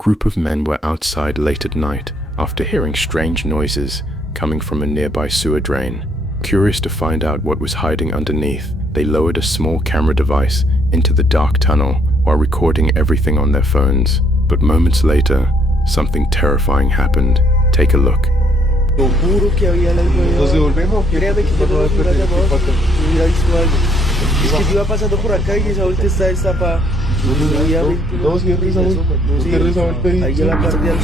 group of men were outside late at night after hearing strange noises coming from a nearby sewer drain. Curious to find out what was hiding underneath, they lowered a small camera device into the dark tunnel while recording everything on their phones. But moments later, something terrifying happened. Take a look. Lo juro que había algo de... ¿Nos devolvemos? Créame que yo no nos hubiera llamado si hubiera visto algo. Es que yo iba pasando por acá y esa vuelta está destapada. Obviamente no sé. Ahí ya la parte al...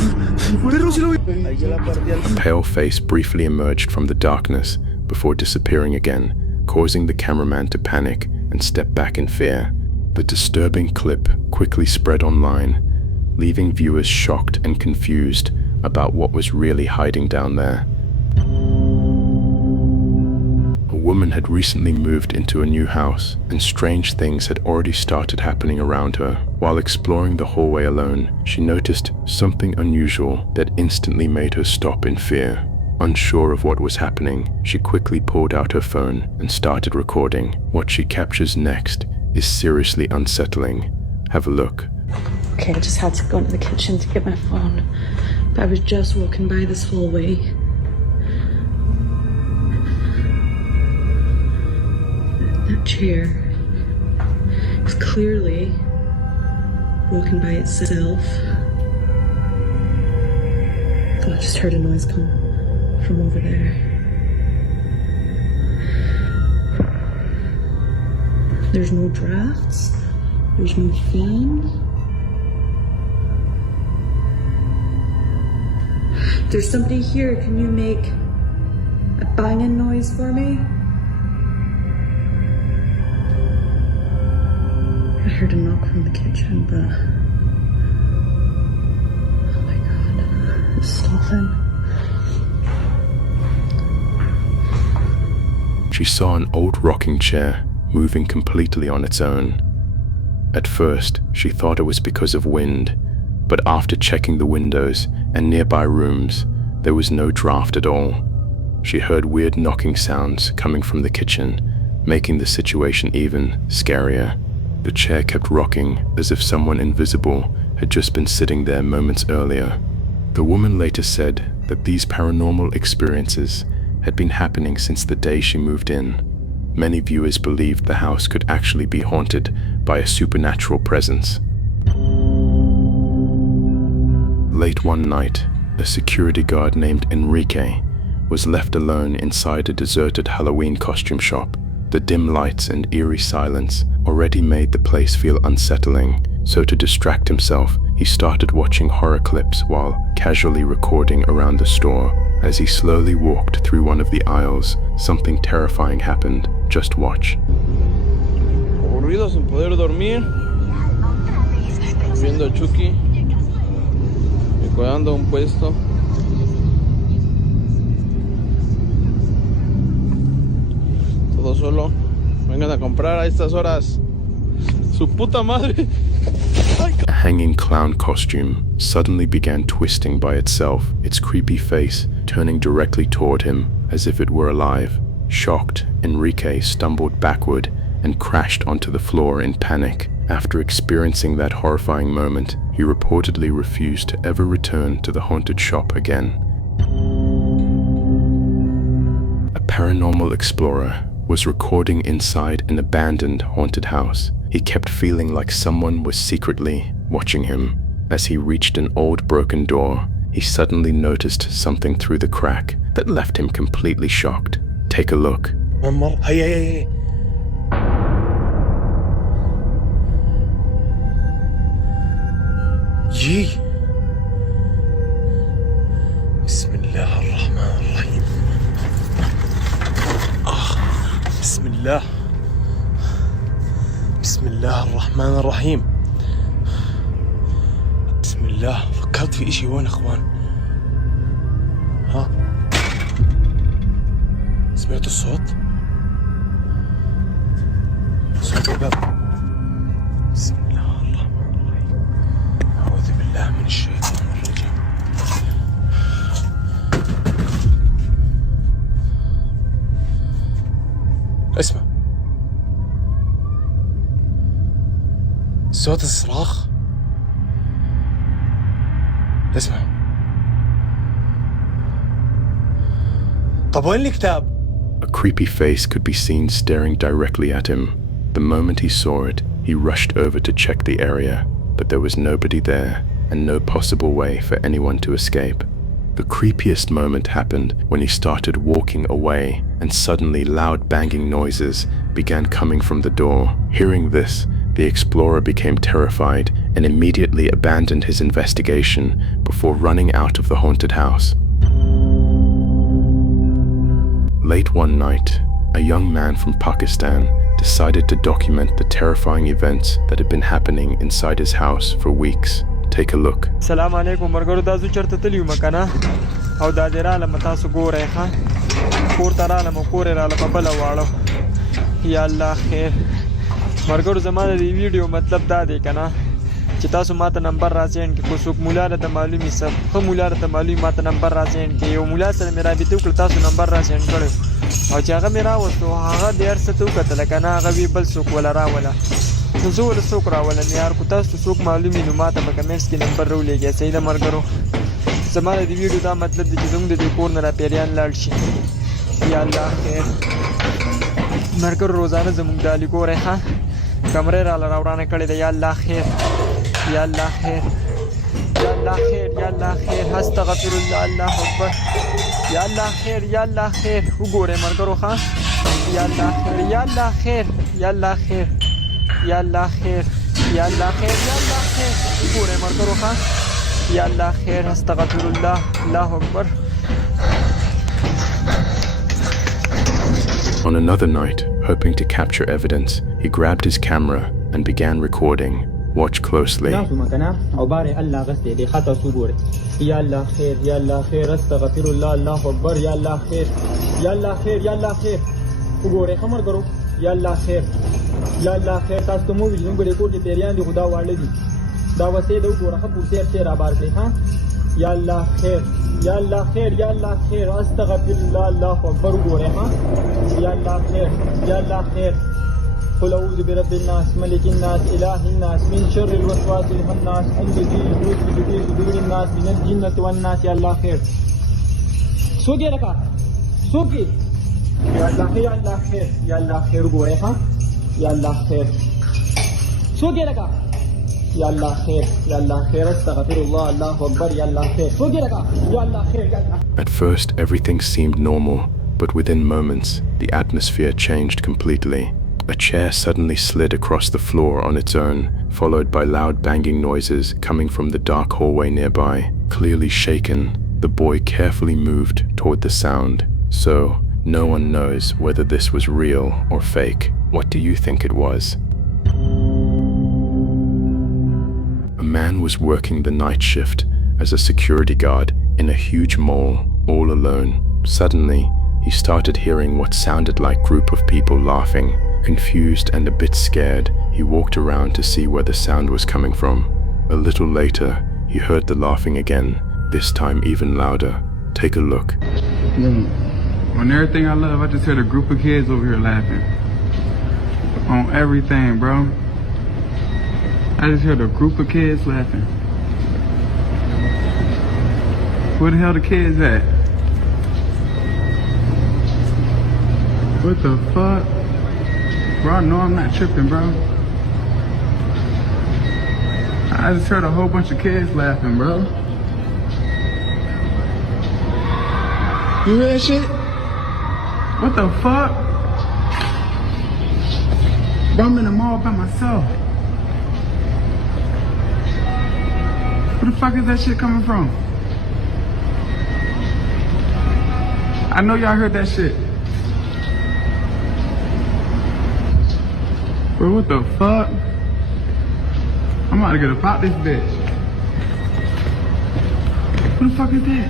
Ahí ya la parte al... A pale face briefly emerged from the darkness before disappearing again, causing the cameraman to panic and step back in fear. The disturbing clip quickly spread online, leaving viewers shocked and confused about what was really hiding down there. A woman had recently moved into a new house, and strange things had already started happening around her. While exploring the hallway alone, she noticed something unusual that instantly made her stop in fear. Unsure of what was happening, she quickly pulled out her phone and started recording. What she captures next is seriously unsettling. Have a look. Okay, I just had to go into the kitchen to get my phone. But I was just walking by this hallway. That chair is clearly broken by itself. Oh, I just heard a noise come from over there. There's no drafts. There's no fan. There's somebody here. Can you make a banging noise for me? I heard a knock from the kitchen, but... Oh my god. It's nothing. She saw an old rocking chair moving completely on its own. At first, she thought it was because of wind, but after checking the windows and nearby rooms, there was no draft at all. She heard weird knocking sounds coming from the kitchen, making the situation even scarier. The chair kept rocking as if someone invisible had just been sitting there moments earlier. The woman later said that these paranormal experiences had been happening since the day she moved in. Many viewers believed the house could actually be haunted by a supernatural presence. Late one night, a security guard named Enrique was left alone inside a deserted Halloween costume shop. The dim lights and eerie silence already made the place feel unsettling, so to distract himself, he started watching horror clips while casually recording around the store. As he slowly walked through one of the aisles, something terrifying happened. Just watch. Aburrido sin poder dormir, viendo a Chucky, cuidando un puesto. Todo solo. Vengan a comprar a estas horas. Su puta madre. A hanging clown costume suddenly began twisting by itself, its creepy face turning directly toward him as if it were alive. Shocked, Enrique stumbled backward and crashed onto the floor in panic. After experiencing that horrifying moment, he reportedly refused to ever return to the haunted shop again. A paranormal explorer was recording inside an abandoned haunted house. He kept feeling like someone was secretly watching him. As he reached an old broken door, he suddenly noticed something through the crack that left him completely shocked. Take a look. Hey. Gee. Bismillah ar-Rahman ar-Rahim. Bismillah. Bismillah ar-Rahman ar-Rahim. Bismillah. فكرت في إشي وين أخوان؟ ها؟ سمعت الصوت؟ صوت الباب. بسم الله الرحمن الرحيم. أعوذ بالله من الشيطان الرجيم. اسمع. صوت الصراخ اسمع. طب وين الكتاب؟ A creepy face could be seen staring directly at him. The moment he saw it, he rushed over to check the area, but there was nobody there and no possible way for anyone to escape. The creepiest moment happened when he started walking away and suddenly loud banging noises began coming from the door. Hearing this, the explorer became terrified and immediately abandoned his investigation before running out of the haunted house. Late one night, a young man from Pakistan decided to document the terrifying events that had been happening inside his house for weeks. Take a look. Assalamu alaikum مرګرو تاسو چرته تلیو مکنه او دا دراله متاسو ګورئ ښه کور ته رالم او کور یې راله په بله واړو یا الله خیر مرګرو زما د دې ویډیو مطلب دا دی که نه چې تاسو ماته نمبر را سینډ کړئ که څوک مولا راته معلومي ښه مولا راته معلومي ماته نمبر را سینډ کړئ یو مولا سره مې رابطه وکړه تاسو نمبر را سینډ کړی او چې هغه مې راوستو هغه د هر څه ته وکتله که نه هغه وی بل څوک وله راوله نو زه ولې څوک راولم یار که تاسو څوک معلومي نو ماته په کمنټس کې نمبر راولېږئ صحیح ده ملګرو زما د دې ویډیو دا مطلب دی چې زموږ د دې کور نه راپیریان لاړ شي یا الله خیر ملګرو روزانه زموږ د علي ګورئ ښه کمرې راله راورانه کړې ده یا الله خیر یا الله خیر یا الله خیر یا الله خیر استغفر الله الله اکبر یا الله خیر یا الله خیر وګورئ ملګرو ښه یا الله خیر یا الله خیر یا الله خیر یا الله خیر یا الله خیر یا الله خیر وګورئ ملګرو ښه یا الله خیر استغفر الله الله اکبر. On another night, hoping to capture evidence, he grabbed his camera and began recording. Watch closely. یا الله خیر یا الله خیر استغفر الله الله اکبر یا الله خیر یا الله خیر یا الله خیر وګورئ ښه ملګرو یا الله خیر یا الله خیر تاسو ته مو ویل زموږ د کور د پیریان دي خو دا واړه دي دا وسې ده وګوره ښه پوسې رابار کړئ ها یا الله خیر یا الله خیر یا الله خیر استغفر الله الله اکبر وګورئ ها یا الله خیر یا الله خیر قل اعوذ برب الناس ملك الناس اله الناس من شر الوسواس الخناس الذي يوسوس في صدور الناس من الجنة والناس یا الله خیر سوګي رکا سوګي یا الله خیر یا الله خیر یا الله خیر وګورئ ها یا الله خیر سوګي رکا یا الله خیر یا الله خیر استغفر الله الله اکبر یا الله خیر سوګي رکا یا الله خیر یا الله. At first, everything seemed normal, but within moments, the atmosphere changed completely. A chair suddenly slid across the floor on its own, followed by loud banging noises coming from the dark hallway nearby. Clearly shaken, the boy carefully moved toward the sound. So, no one knows whether this was real or fake. What do you think it was? A man was working the night shift as a security guard in a huge mall, all alone. Suddenly, he started hearing what sounded like a group of people laughing. Confused and a bit scared, he walked around to see where the sound was coming from. A little later, he heard the laughing again, this time even louder. Take a look. On everything I love, I just heard a group of kids over here laughing. On everything, bro. I just heard a group of kids laughing. Where the hell the kids at? What the fuck? Bro, I know I'm not tripping, bro. I just heard a whole bunch of kids laughing, bro. You hear that shit? What the fuck? Bro, I'm in the mall by myself. Where the fuck is that shit coming from? I know y'all heard that shit. Bro, what the fuck? I'm about to get up out this bitch. What the fuck is that?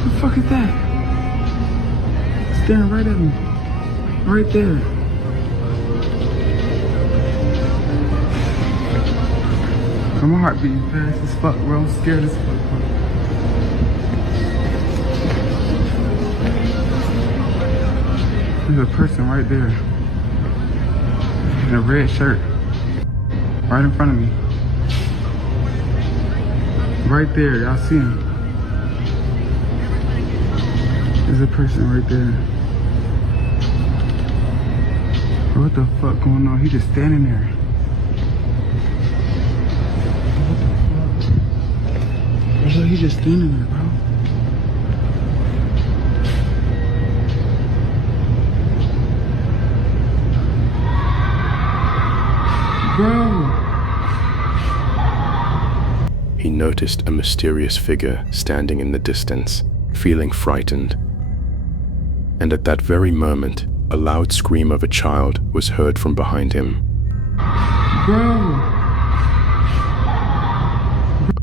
What the fuck is that? Staring right at me. Right there. My heart beating fast as fuck, bro. I'm scared as fuck, bro. There's a person right there. in a red shirt. Right in front of me. Right there, y'all see him. There's a person right there. Bro, what the fuck going on? He just standing there. What the fuck? Bro, he just standing there, bro. Bro. He noticed a mysterious figure standing in the distance, feeling frightened. And at that very moment, a loud scream of a child was heard from behind him. Bro.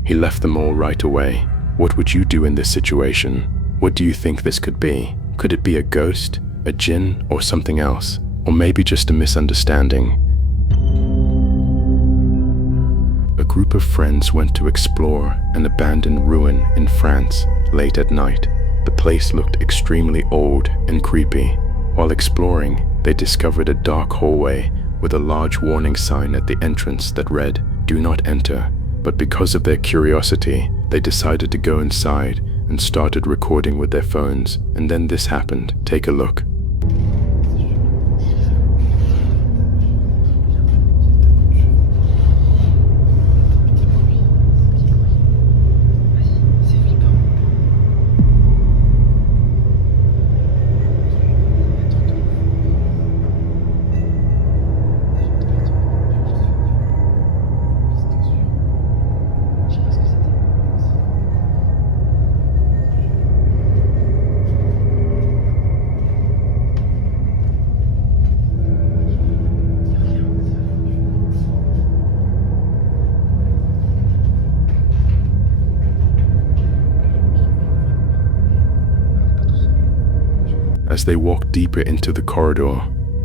He left them all right away. What would you do in this situation? What do you think this could be? Could it be a ghost, a jinn, or something else? Or maybe just a misunderstanding? A group of friends went to explore an abandoned ruin in France late at night. The place looked extremely old and creepy. While exploring, they discovered a dark hallway with a large warning sign at the entrance that read, "Do not enter." But because of their curiosity, they decided to go inside and started recording with their phones. And then this happened. Take a look. As they walked deeper into the corridor,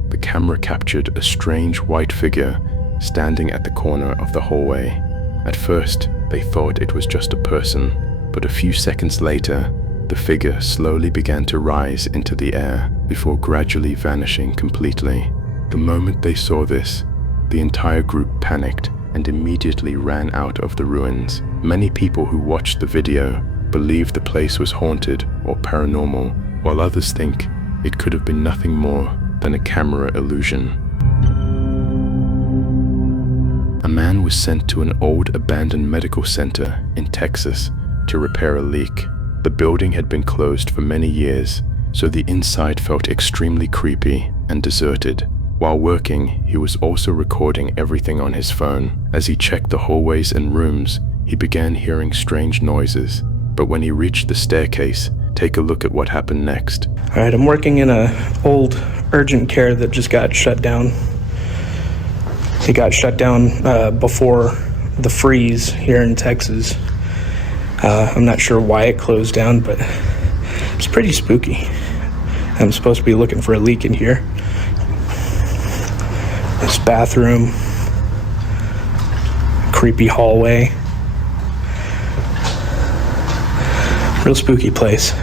the camera captured a strange white figure standing at the corner of the hallway. At first, they thought it was just a person, but a few seconds later, the figure slowly began to rise into the air before gradually vanishing completely. The moment they saw this, the entire group panicked and immediately ran out of the ruins. Many people who watched the video believe the place was haunted or paranormal, while others think it could have been nothing more than a camera illusion. A man was sent to an old abandoned medical center in Texas to repair a leak. The building had been closed for many years, so the inside felt extremely creepy and deserted. While working, he was also recording everything on his phone. As he checked the hallways and rooms, he began hearing strange noises. But when he reached the staircase, take a look at what happened next. All right, I'm working in an old urgent care that just got shut down. It got shut down before the freeze here in Texas. I'm not sure why it closed down, but it's pretty spooky. I'm supposed to be looking for a leak in here. This bathroom, creepy hallway. Real spooky place.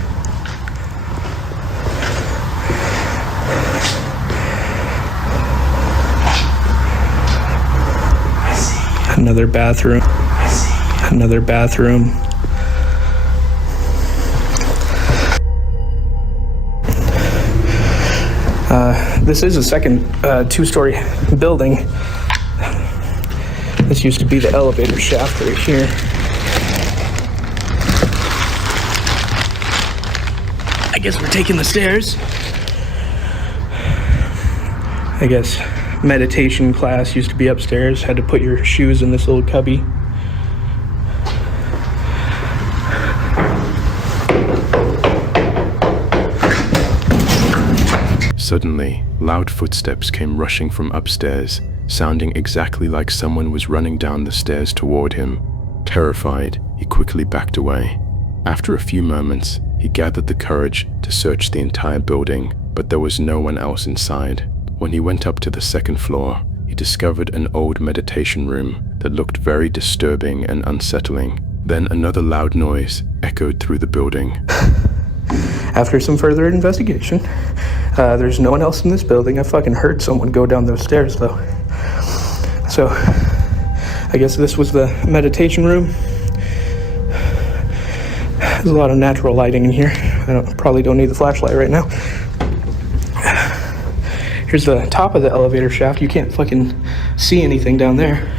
Another bathroom. Another bathroom. This is a second two-story building. This used to be the elevator shaft right here. I guess we're taking the stairs. I guess meditation class used to be upstairs. Had to put your shoes in this little cubby. Suddenly, loud footsteps came rushing from upstairs, sounding exactly like someone was running down the stairs toward him. Terrified, he quickly backed away. After a few moments, he gathered the courage to search the entire building, but there was no one else inside. When he went up to the second floor, he discovered an old meditation room that looked very disturbing and unsettling. Then another loud noise echoed through the building. After some further investigation, there's no one else in this building. I fucking heard someone go down those stairs, though. So, I guess this was the meditation room. There's a lot of natural lighting in here. I probably don't need the flashlight right now. Here's the top of the elevator shaft. You can't fucking see anything down there.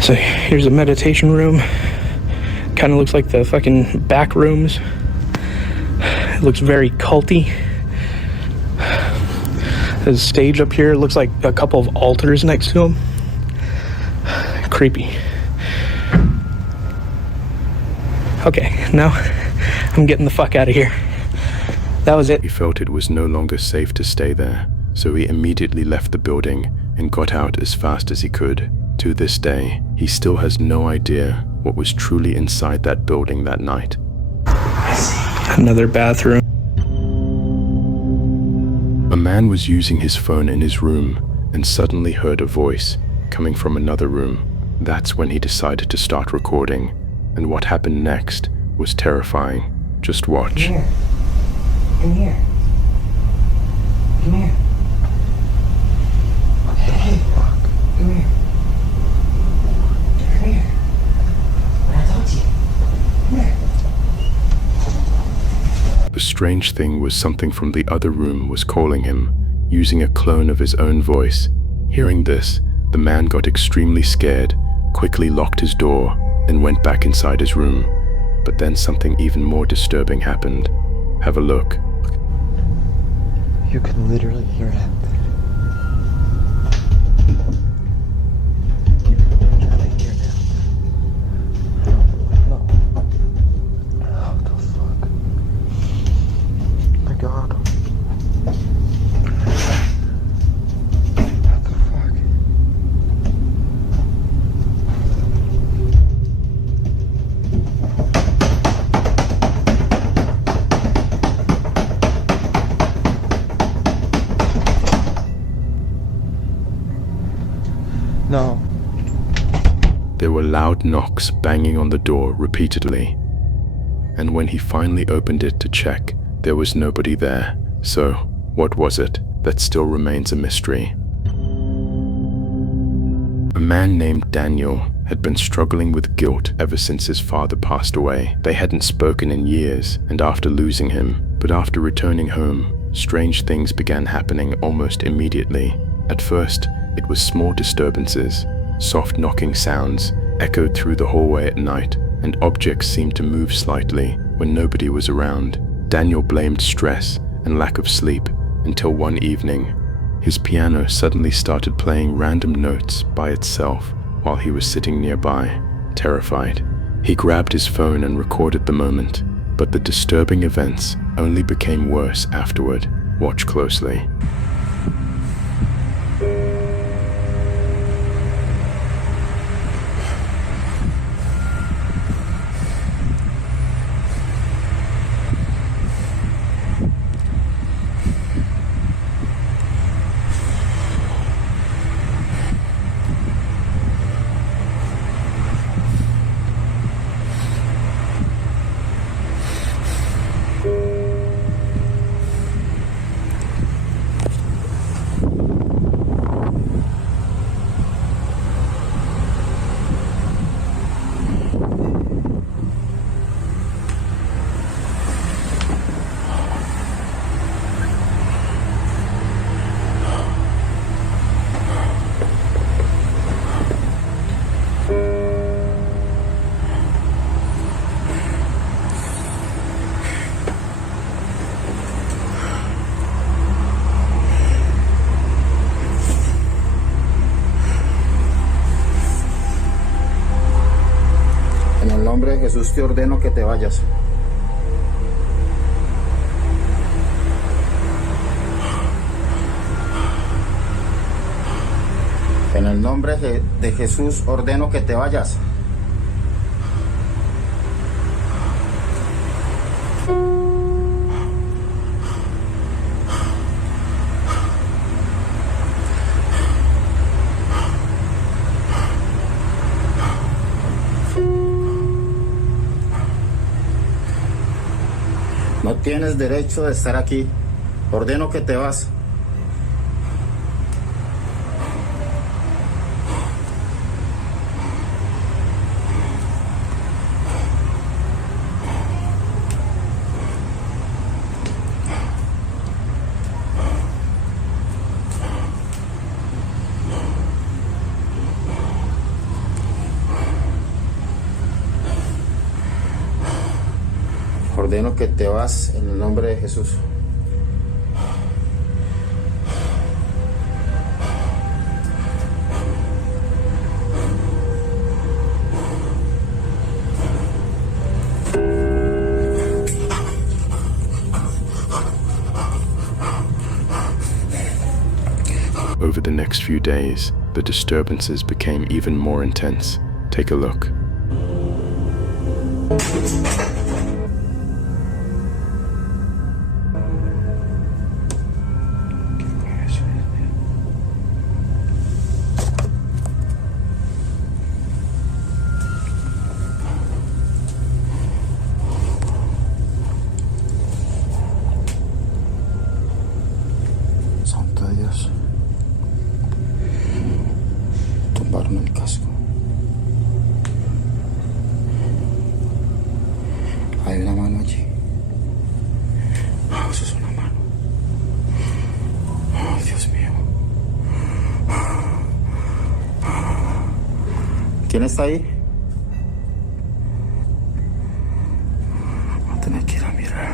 So here's a meditation room. Kind of looks like the fucking back rooms. It looks very culty. There's a stage up here. It looks like a couple of altars next to him. Creepy. Okay, now I'm getting the fuck out of here. That was it. He felt it was no longer safe to stay there, so he immediately left the building and got out as fast as he could. To this day, he still has no idea what was truly inside that building that night. Another bathroom. A man was using his phone in his room and suddenly heard a voice coming from another room. That's when he decided to start recording, and what happened next was terrifying. Just watch. Come here. Come here. Hey, come here. Come here. When I talk to you. Come here. The strange thing was something from the other room was calling him, using a clone of his own voice. Hearing this, the man got extremely scared, quickly locked his door, and went back inside his room. But then something even more disturbing happened. Have a look. You can literally hear it. You can literally hear it. No. What the fuck? My God. What the fuck? No. There were loud knocks banging on the door repeatedly, and when he finally opened it to check, there was nobody there. So, what was it? That still remains a mystery. A man named Daniel had been struggling with guilt ever since his father passed away. They hadn't spoken in years, and after losing him, but after returning home, strange things began happening almost immediately. At first, it was small disturbances. Soft knocking sounds echoed through the hallway at night, and objects seemed to move slightly when nobody was around. Daniel blamed stress and lack of sleep until one evening, his piano suddenly started playing random notes by itself while he was sitting nearby, terrified. He grabbed his phone and recorded the moment, but the disturbing events only became worse afterward. Watch closely. En el nombre de Jesús te ordeno que te vayas. En el nombre de Jesús ordeno que te vayas. tienes derecho de estar aquí. Ordeno que te vas. Ordeno que te vas en el nombre de Jesús. Over the next few days, the disturbances became even more intense. Take a look. Santo Dios. Tumbaron el casco. Hay una mano allí. Eso es una mano. Oh, Dios mío. ¿Quién está ahí? Voy a tener que ir a mirar.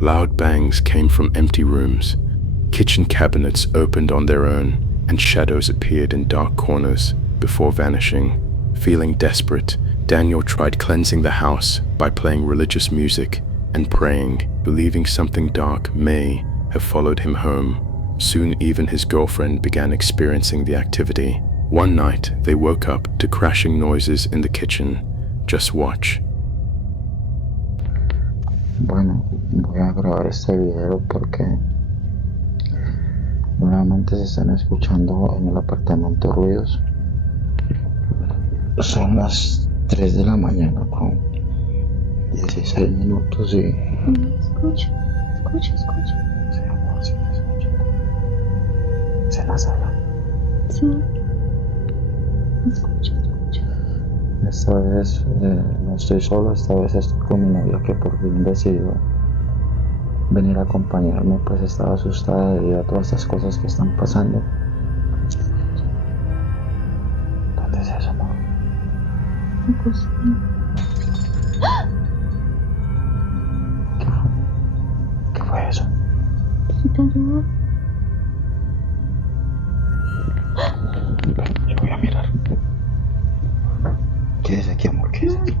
Loud bangs came from empty rooms. Kitchen cabinets opened on their own, and shadows appeared in dark corners before vanishing. Feeling desperate, Daniel tried cleansing the house by playing religious music and praying, believing something dark may have followed him home. Soon even his girlfriend began experiencing the activity. One night, they woke up to crashing noises in the kitchen. Just watch. Bueno, voy a grabar este video porque nuevamente se están escuchando en el apartamento ruidos. Son las 3 de la mañana con 16 minutos y... Escucha. Sí, amor, sí, escucha. ¿Es en la sala? Sí. Escucha. Esta vez no estoy solo, esta vez estoy con mi novia que por fin decidió venir a acompañarme, pues estaba asustada debido a todas estas cosas que están pasando. ¿Dónde es eso, amor? La cocina. ¿Qué fue eso? Se cayó. Yo voy a mirar. Quédese aquí, amor, quédese aquí.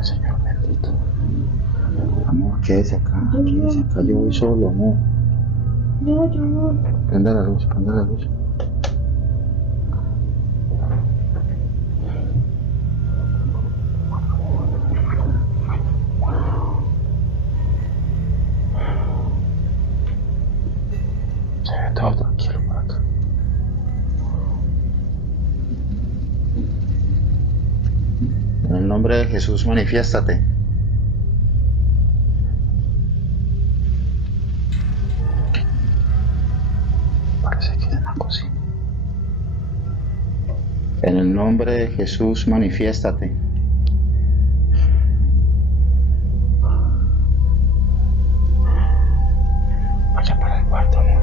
Señor bendito. Amor, quédese acá, yo voy solo, amor. Yo. Prenda la luz. Se ve todo tranquilo por acá. En el nombre de Jesús, manifiéstate. Parece que es en la cocina. En el nombre de Jesús, manifiéstate. Vaya para el cuarto, amor.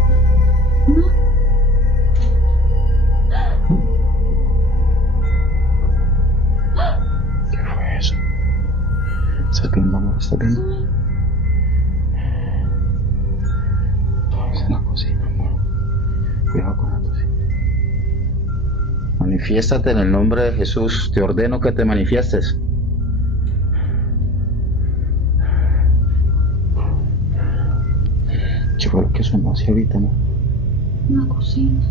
¿Estás bien? En la cocina, amor. Cuidado con la cocina. Manifiéstate en el nombre de Jesús. Te ordeno que te manifiestes. ¿Qué fue lo que sonó así ahorita, no? En la cocina.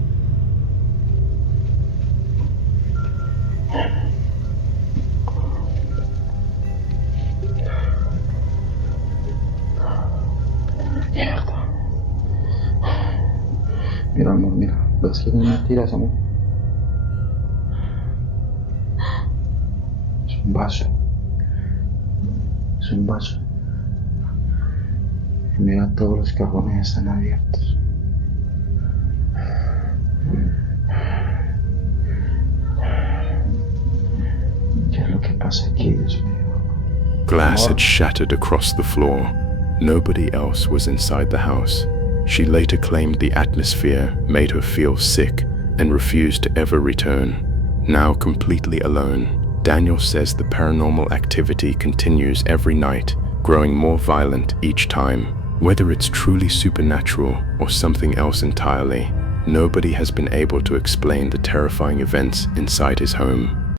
Mierda. Mira, amor, mira. ¿Ves que no me tiras, amor? Es un vaso. Es un vaso. Y mira, todos los cajones están abiertos. ¿Qué es lo que pasa aquí, Dios mío? Glass had shattered across the floor. Nobody else was inside the house. She later claimed the atmosphere made her feel sick and refused to ever return. Now completely alone, Daniel says the paranormal activity continues every night, growing more violent each time. Whether it's truly supernatural or something else entirely, nobody has been able to explain the terrifying events inside his home.